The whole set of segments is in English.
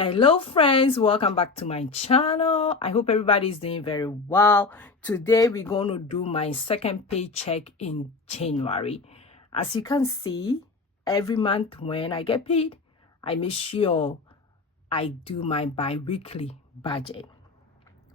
Hello friends, welcome back to my channel. I hope everybody is doing very well. Today we're going to do my second paycheck in January. As you can see, every month when I get paid, I make sure I do my bi-weekly budget,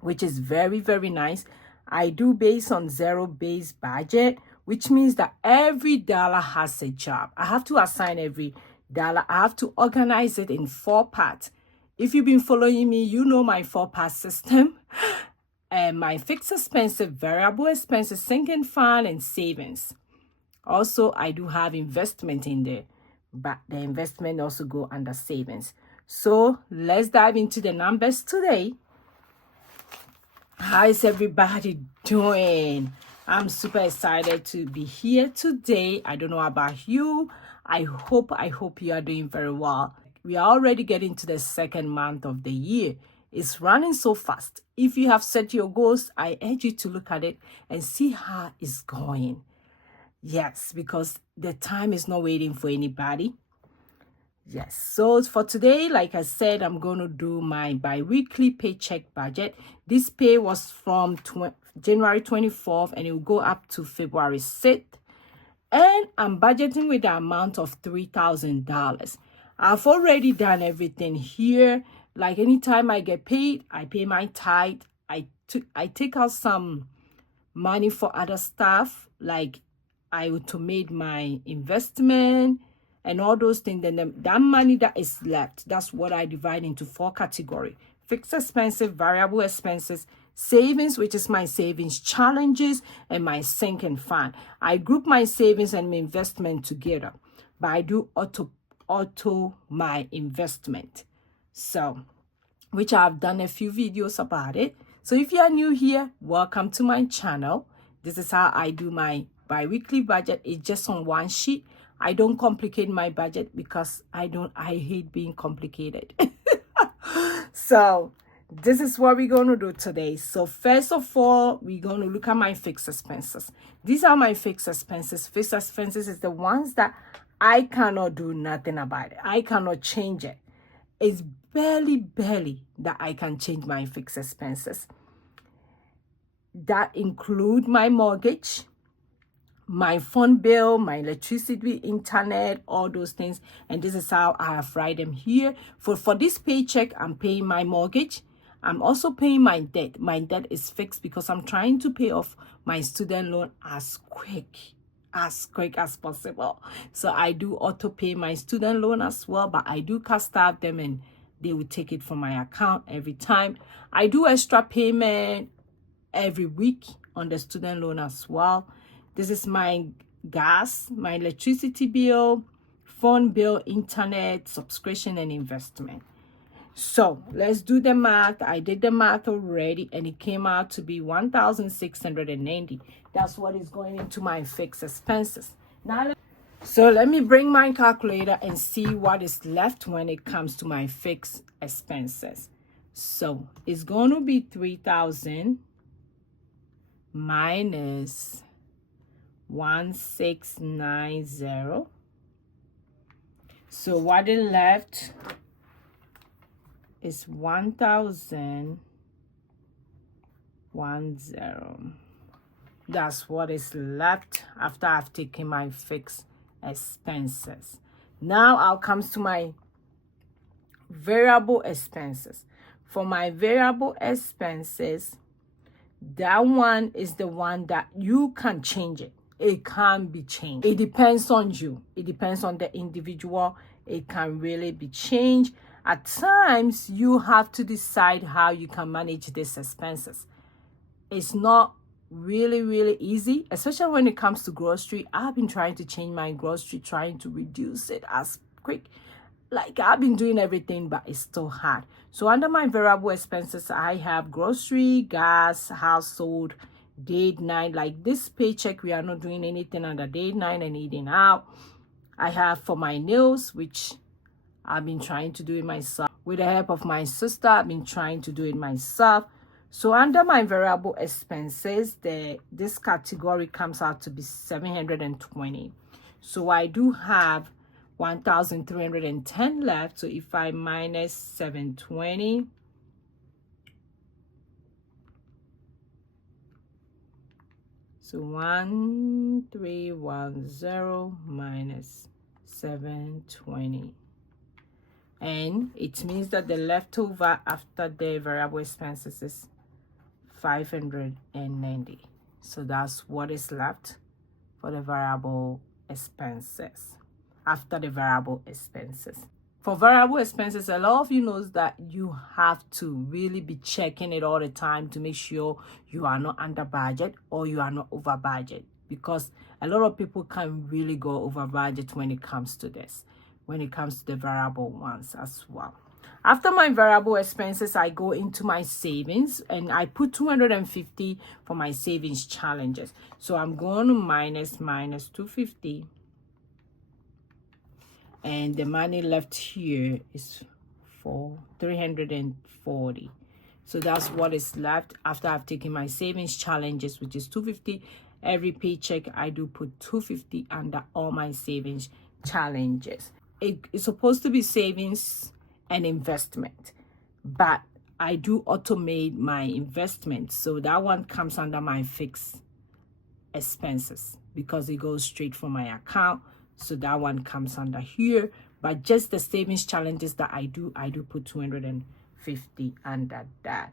which is very nice. I do based on zero-based budget, which means that every dollar has a job. I have to assign every dollar. I have to organize it in 4 parts. If you've been following me, you know my 4-part system. And my fixed expenses, variable expenses, sinking fund, and savings. Also, I do have investment in there, but the investment also go under savings. So let's dive into the numbers today. How is everybody doing? I'm super excited to be here today. I don't know about you. I hope you are doing very well. We are already getting to the second month of the year. It's running so fast. If you have set your goals, I urge you to look at it and see how it's going. Yes, because the time is not waiting for anybody. Yes, so for today, like I said, I'm going to do my bi-weekly paycheck budget. This pay was from January 24th and it will go up to February 6th. And I'm budgeting with the amount of $3,000. I've already done everything here. Like anytime I get paid, I pay my tithe. I take out some money for other stuff, like I automate my investment and all those things. Then that money that is left, that's what I divide into 4 categories: fixed expenses, variable expenses, savings, which is my savings challenges, and my sinking fund. I group my savings and my investment together, but I do auto my investment. So, which I've done a few videos about it. So if you are new here, welcome to my channel. This is how I do my bi-weekly budget. It's just on one sheet. I don't complicate my budget because I hate being complicated. So this is what we're going to do today. So first of all, we're going to look at my fixed expenses. These are my fixed expenses. Fixed expenses is the ones that I cannot do nothing about it. I cannot change it. It's barely that I can change my fixed expenses. That include my mortgage, my phone bill, my electricity, internet, all those things. And this is how I have write them here. For this paycheck, I'm paying my mortgage. I'm also paying my debt. My debt is fixed because I'm trying to pay off my student loan as quick as possible. So I do auto pay my student loan as well, but I do cast out them and they will take it from my account every time. I do extra payment every week on the student loan as well. This is my gas, my electricity bill, phone bill, internet, subscription, and investment. So let's do the math. I did the math already and it came out to be $1,690. That's what is going into my fixed expenses. Now, so let me bring my calculator and see what is left when it comes to my fixed expenses. So it's going to be 3,000 minus 1,690. So what is left is 1,010. That's what is left after I've taken my fixed expenses. Now I'll come to my variable expenses. For my variable expenses, that one is the one that you can change it. It can be changed. It depends on you. It depends on the individual. It can really be changed. At times, you have to decide how you can manage these expenses. It's not really easy, especially when it comes to grocery. I've been trying to change my grocery, trying to reduce it as quick. Like I've been doing everything, but it's still hard. So under my variable expenses, I have grocery, gas, household, date night. Like this paycheck, we are not doing anything under date night and eating out. I have for my nails, which I've been trying to do it myself. With the help of my sister, I've been trying to do it myself. So under my variable expenses, this category comes out to be $720. So I do have 1,310 left. So if I minus 720, so 1,310 minus 720. And it means that the leftover after the variable expenses is 590. So that's what is left for the variable expenses after the variable expenses. For variable expenses, a lot of you knows that you have to really be checking it all the time to make sure you are not under budget or you are not over budget, because a lot of people can really go over budget when it comes to this, when it comes to the variable ones as well. After my variable expenses, I go into my savings and I put 250 for my savings challenges. So I'm going to minus 250. And the money left here is for 340. So that's what is left after I've taken my savings challenges, which is 250. Every paycheck, I do put 250 under all my savings challenges. It's supposed to be savings and investment, but I do automate my investment. So that one comes under my fixed expenses because it goes straight from my account. So that one comes under here, but just the savings challenges that I do put 250 under that.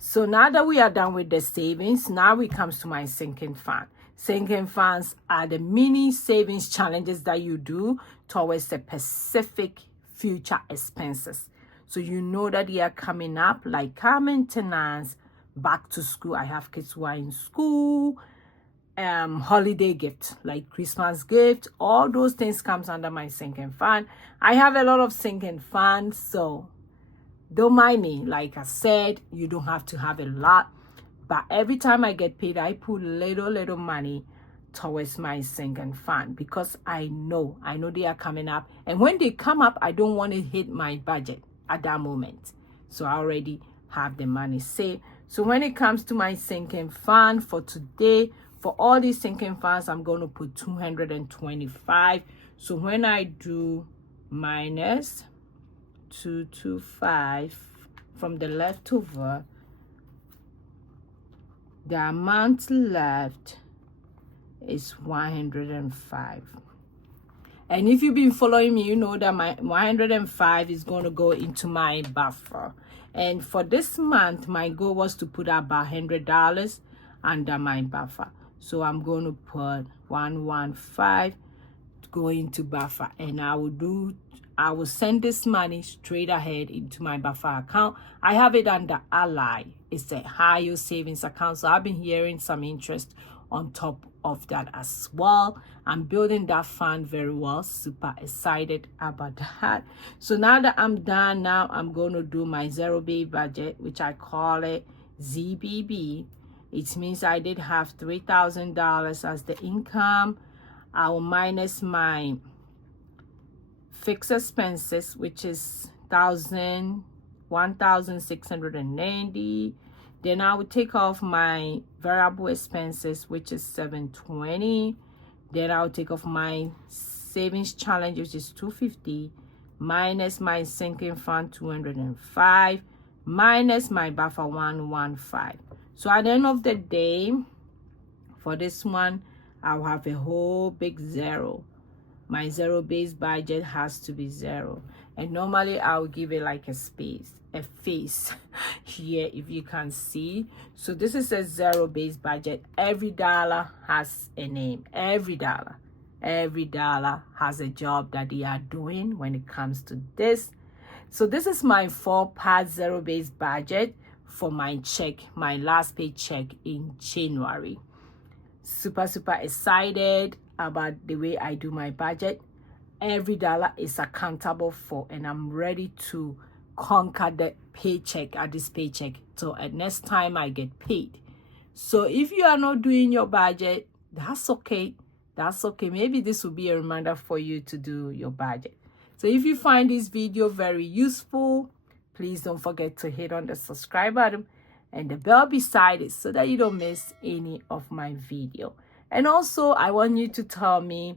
So now that we are done with the savings, now we comes to my sinking fund. Sinking funds are the mini savings challenges that you do towards the specific future expenses. So you know that they are coming up, like car maintenance, back to school. I have kids who are in school, holiday gift like Christmas gift, all those things comes under my sinking fund. I have a lot of sinking funds, so don't mind me. Like I said, you don't have to have a lot, but every time I get paid, I put little money towards my sinking fund because I know they are coming up, and when they come up, I don't want to hit my budget at that moment. So I already have the money saved. So when it comes to my sinking fund for today, for all these sinking funds, I'm going to put 225. So when I do minus 225 from the leftover, the amount left is 105. And if you've been following me, you know that my 105 is going to go into my buffer. And for this month, my goal was to put about $100 under my buffer. So I'm going to put 115 going to buffer, and I will send this money straight ahead into my buffer account. I have it under Ally. It's a higher savings account. So I've been hearing some interest on top of that as well. I'm building that fund very well. Super excited about that. So now that I'm done, now I'm going to do my zero-based budget, which I call it ZBB. It means I did have $3,000 as the income. I will minus my fixed expenses, which is 1,690. Then I will take off my variable expenses, which is 720. Then I'll take off my savings challenge, which is 250, minus my sinking fund 205, minus my buffer 115. So at the end of the day, for this one, I'll have a whole big zero. My zero-based budget has to be zero. And normally I'll give it like a face here, if you can see. So this is a zero-based budget. Every dollar has a name. Every dollar has a job that they are doing when it comes to this. So this is my 4-part zero-based budget for my check, my last paycheck in January. Super excited about the way I do my budget. Every dollar is accountable for, and I'm ready to conquer the paycheck at this paycheck till next time I get paid. So if you are not doing your budget, that's okay. Maybe this will be a reminder for you to do your budget. So if you find this video very useful, please don't forget to hit on the subscribe button and the bell beside it so that you don't miss any of my video. And also, I want you to tell me,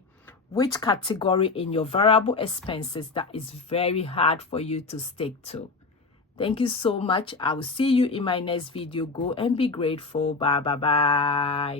which category in your variable expenses that is very hard for you to stick to. Thank you so much. I will see you in my next video. Go and be grateful. Bye.